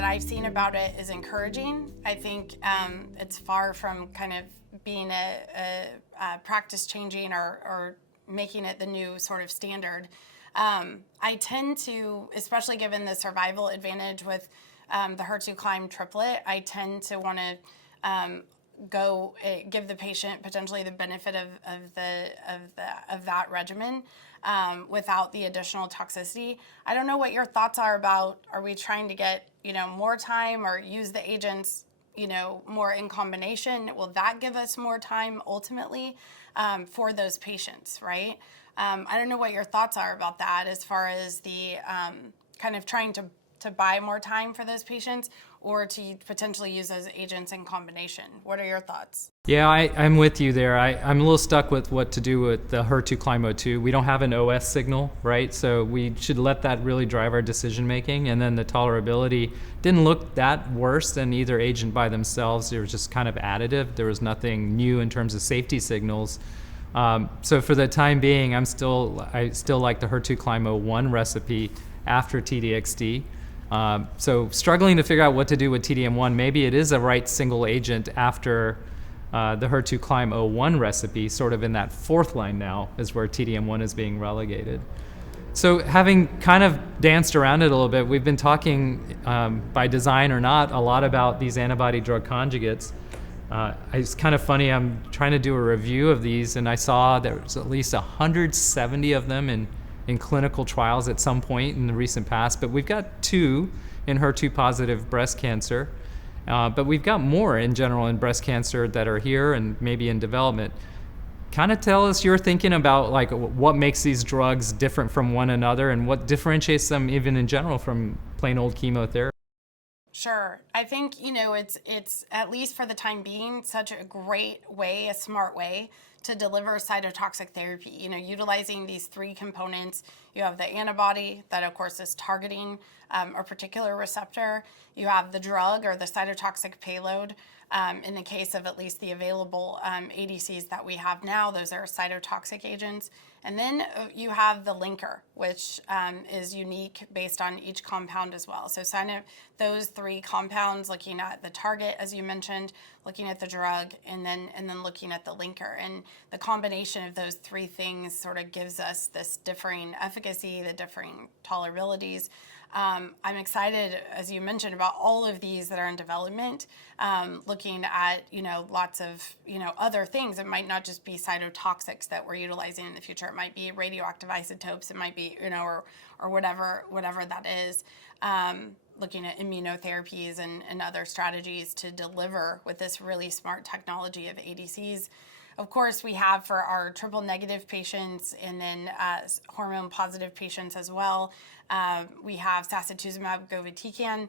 that I've seen about it is encouraging. I think it's far from kind of being a practice changing or making it the new sort of standard. I tend to, especially given the survival advantage with the HER2 Climb triplet, I tend to want to give the patient potentially the benefit of that regimen without the additional toxicity. I don't know what your thoughts are about, are we trying to get, more time or use the agents, more in combination? Will that give us more time ultimately for those patients, right? I don't know what your thoughts are about that as far as the kind of trying to buy more time for those patients or to potentially use those agents in combination. What are your thoughts? Yeah, I'm with you there. I'm a little stuck with what to do with the HER2 Climb-02. We don't have an OS signal, right? So we should let that really drive our decision making. And then the tolerability didn't look that worse than either agent by themselves. It was just kind of additive. There was nothing new in terms of safety signals. So for the time being, I still like the HER2 Climb-01 recipe after T-DXd. So struggling to figure out what to do with T-DM1. Maybe it is a right single agent after the HER2 Climb-01 recipe, sort of in that fourth line now is where T-DM1 is being relegated. So having kind of danced around it a little bit, we've been talking by design or not a lot about these antibody-drug conjugates. It's kind of funny, I'm trying to do a review of these and I saw there was at least 170 of them in clinical trials at some point in the recent past, but we've got 2 in HER2-positive breast cancer, but we've got more in general in breast cancer that are here and maybe in development. Kind of tell us your thinking about like what makes these drugs different from one another and what differentiates them even in general from plain old chemotherapy. Sure. I think, it's at least for the time being, such a great way, a smart way to deliver cytotoxic therapy. Utilizing these 3 components. You have the antibody that, of course, is targeting a particular receptor. You have the drug or the cytotoxic payload. In the case of at least the available ADCs that we have now, those are cytotoxic agents. And then you have the linker, which is unique based on each compound as well. So those 3 compounds, looking at the target, as you mentioned, looking at the drug, and then looking at the linker. And the combination of those 3 things sort of gives us this differing efficacy, the differing tolerabilities. I'm excited, as you mentioned, about all of these that are in development, looking at, lots of, other things. It might not just be cytotoxics that we're utilizing in the future. It might be radioactive isotopes. It might be, or whatever that is. Looking at immunotherapies and other strategies to deliver with this really smart technology of ADCs. Of course, we have for our triple negative patients and then hormone positive patients as well. We have Sacituzumab govitecan,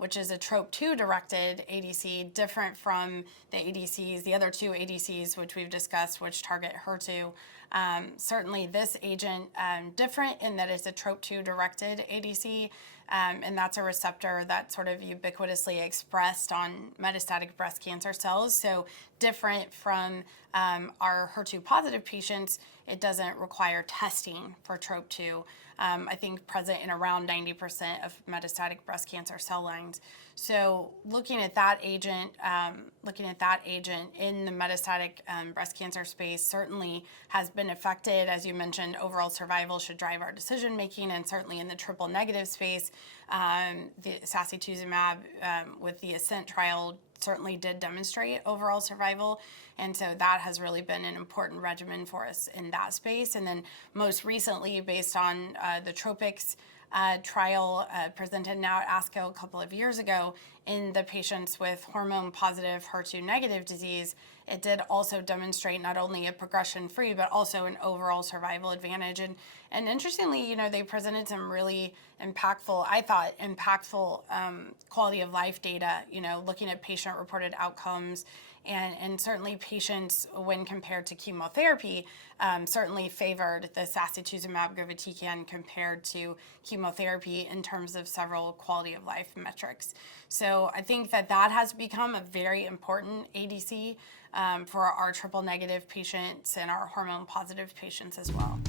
which is a TROP2 directed ADC, different from the ADCs, the other 2 ADCs, which we've discussed, which target HER2. Certainly this agent different in that it's a TROP2 directed ADC, and that's a receptor that's sort of ubiquitously expressed on metastatic breast cancer cells. So different from our HER2 positive patients, it doesn't require testing for TROP2. I think present in around 90% of metastatic breast cancer cell lines. So looking at that agent in the metastatic breast cancer space certainly has been affected. As you mentioned, overall survival should drive our decision making, and certainly in the triple negative space, the Sacituzumab with the ASCENT trial certainly did demonstrate overall survival. And so that has really been an important regimen for us in that space. And then most recently, based on the TROPiCS trial presented now at ASCO a couple of years ago in the patients with hormone-positive HER2-negative disease, it did also demonstrate not only a progression-free, but also an overall survival advantage. And interestingly, they presented some really impactful, I thought, quality of life data, looking at patient-reported outcomes. And certainly patients, when compared to chemotherapy, certainly favored the Sacituzumab govitecan compared to chemotherapy in terms of several quality of life metrics. So I think that has become a very important ADC for our triple negative patients and our hormone positive patients as well.